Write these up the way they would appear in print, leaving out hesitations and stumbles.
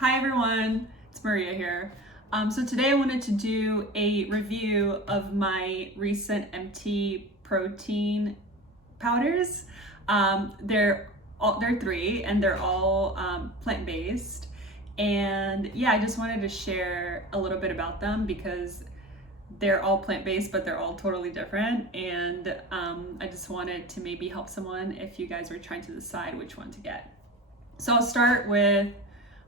Hi everyone, it's Maria here. So today I wanted to do a review of my recent MT protein powders. They're three and they're all plant-based. And yeah, I just wanted to share a little bit about them because they're all plant-based, but they're all totally different. And I just wanted to maybe help someone if you guys were trying to decide which one to get. So I'll start with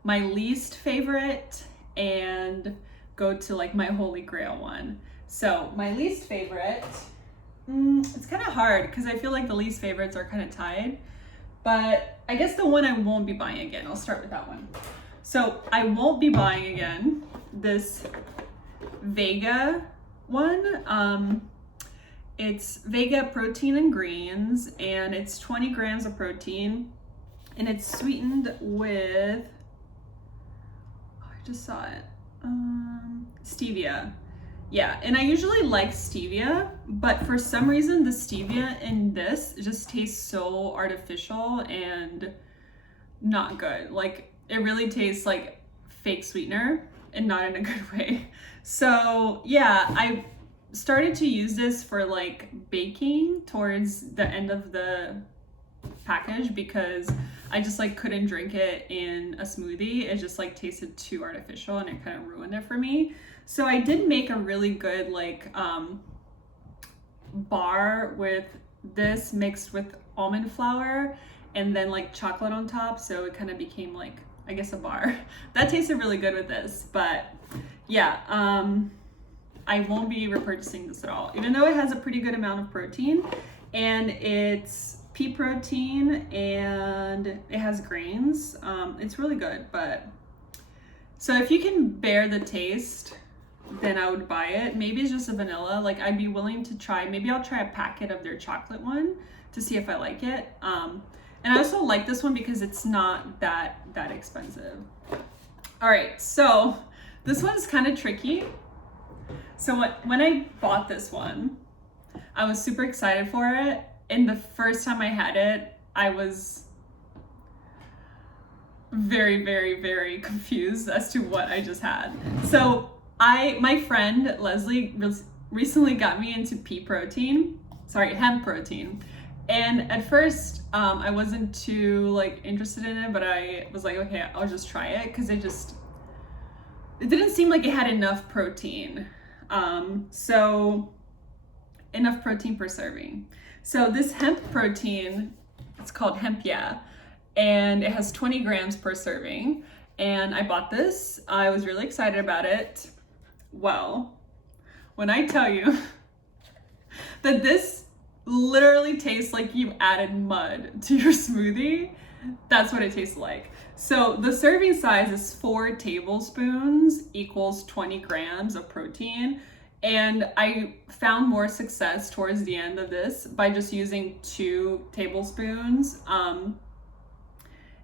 my least favorite and go to like my holy grail one. So my least favorite, it's kind of hard because I feel like the least favorites are kind of tied, but I guess the one I won't be buying again, I'll start with that one. So I won't be buying again this Vega one. It's Vega protein and greens, and it's 20 grams of protein, and it's sweetened with, I just saw it, stevia. Yeah, and I usually like stevia, but for some reason the stevia in this just tastes so artificial and not good. Like, it really tastes like fake sweetener and not in a good way. So yeah, I started to use this for like baking towards the end of the package because I just like couldn't drink it in a smoothie. It just like tasted too artificial and it kind of ruined it for me. So I did make a really good like bar with this mixed with almond flour and then like chocolate on top. So it kind of became like, I guess, a bar. That tasted really good with this, but yeah, I won't be repurchasing this at all, even though it has a pretty good amount of protein and it's pea protein and it has grains. It's really good, but so if you can bear the taste, then I would buy it. Maybe it's just a vanilla. Like, I'd be willing to try, maybe I'll try a packet of their chocolate one to see if I like it. And I also like this one because it's not that expensive. All right, so this one's kind of tricky. So when I bought this one, I was super excited for it. And the first time I had it, I was very, very, very confused as to what I just had. So my friend Leslie recently got me into hemp protein. And at first, I wasn't too like interested in it, but I was like, okay, I'll just try it because it didn't seem like it had enough protein. So enough protein per serving. So this hemp protein, it's called Hemp Yeah, and it has 20 grams per serving. And I bought this. I was really excited about it. Well, when I tell you that this literally tastes like you added mud to your smoothie, that's what it tastes like. So the serving size is 4 tablespoons equals 20 grams of protein. And I found more success towards the end of this by just using 2 tablespoons and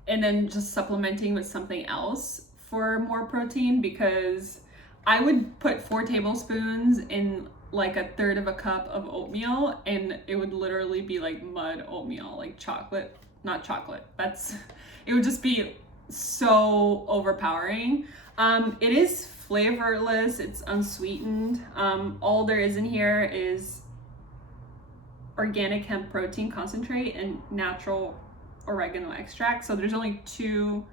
then just supplementing with something else for more protein, because I would put 4 tablespoons in like a third of a cup of oatmeal and it would literally be like mud oatmeal, like chocolate, not chocolate. It would just be so overpowering. It is flavorless, it's unsweetened. All there is in here is organic hemp protein concentrate and natural oregano extract. So there's only 2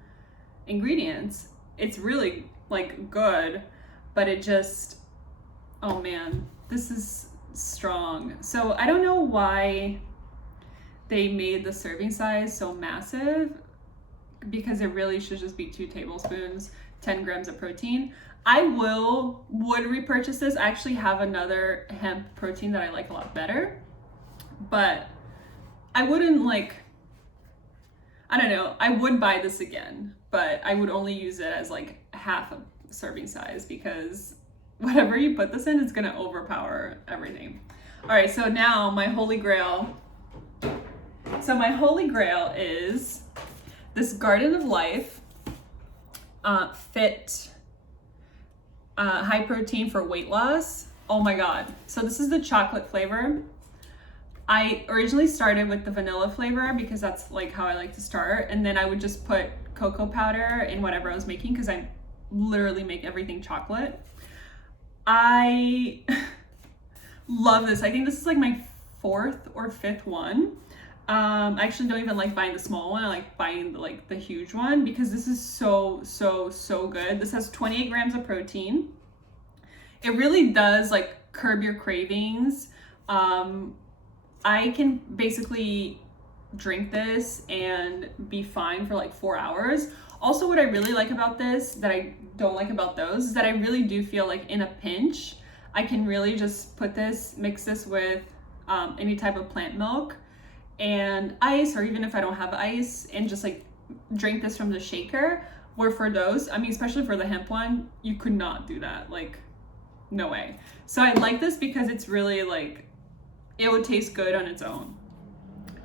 ingredients. It's really like good, but it just, oh man, this is strong. So I don't know why they made the serving size so massive, because it really should just be 2 tablespoons, 10 grams of protein. I would repurchase this. I actually have another hemp protein that I like a lot better, but I wouldn't I don't know, I would buy this again, but I would only use it as like half a serving size because whatever you put this in, it's gonna overpower everything. All right, so now my holy grail. So my holy grail is this Garden of Life Fit high protein for weight loss. Oh my god. So this is the chocolate flavor. I originally started with the vanilla flavor because that's like how I like to start, and then I would just put cocoa powder in whatever I was making because I literally make everything chocolate. I love this. I think this is like my 4th or 5th one. I actually don't even like buying the small one. I like buying the huge one because this is so good. This has 28 grams of protein. It really does like curb your cravings. I can basically drink this and be fine for like 4 hours. Also, what I really like about this that I don't like about those is that I really do feel like in a pinch, I can really just mix this with any type of plant milk and ice, or even if I don't have ice, and just like drink this from the shaker. Where for those, I mean, especially for the hemp one, you could not do that. Like, no way. So I like this because it's really like, it would taste good on its own.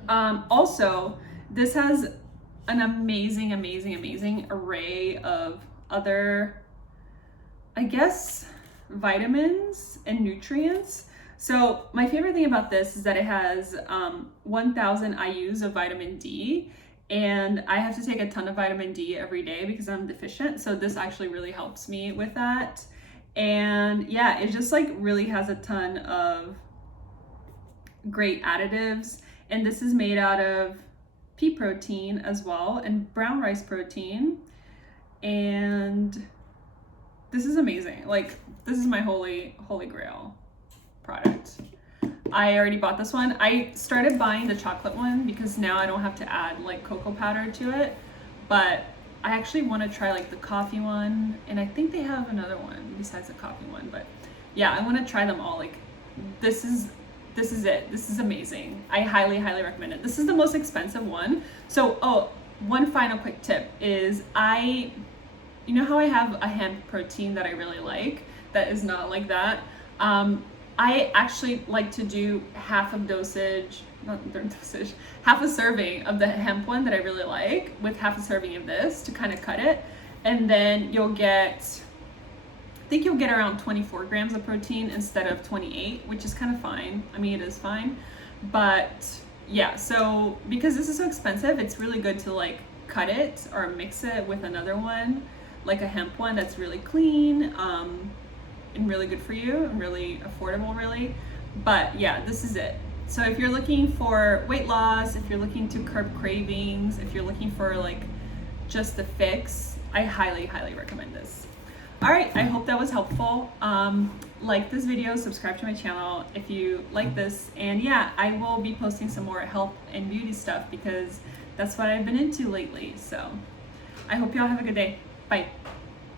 Also, this has an amazing array of other, I guess, vitamins and nutrients. So my favorite thing about this is that it has 1,000 IUs of vitamin D, and I have to take a ton of vitamin D every day because I'm deficient. So this actually really helps me with that. And yeah, it just like really has a ton of great additives. And this is made out of pea protein as well and brown rice protein. And this is amazing. Like, this is my holy grail product. I already bought this one. I started buying the chocolate one because now I don't have to add like cocoa powder to it, but I actually want to try like the coffee one, and I think they have another one besides the coffee one. But yeah, I want to try them all. Like, this is it. This is amazing. I highly recommend it. This is the most expensive one. So, one final quick tip is you know how I have a hemp protein that I really like that is not like that? I actually like to do half a serving of the hemp one that I really like with half a serving of this to kind of cut it. And then I think you'll get around 24 grams of protein instead of 28, which is kind of fine. I mean, it is fine. But yeah, so because this is so expensive, it's really good to like cut it or mix it with another one, like a hemp one that's really clean, and really good for you and really affordable, really. But yeah, this is it. So if you're looking for weight loss, if you're looking to curb cravings, if you're looking for like just the fix, I highly recommend this. All right, I hope that was helpful. Like this video, subscribe to my channel if you like this, and yeah, I will be posting some more health and beauty stuff because that's what I've been into lately. So I hope y'all have a good day. Bye.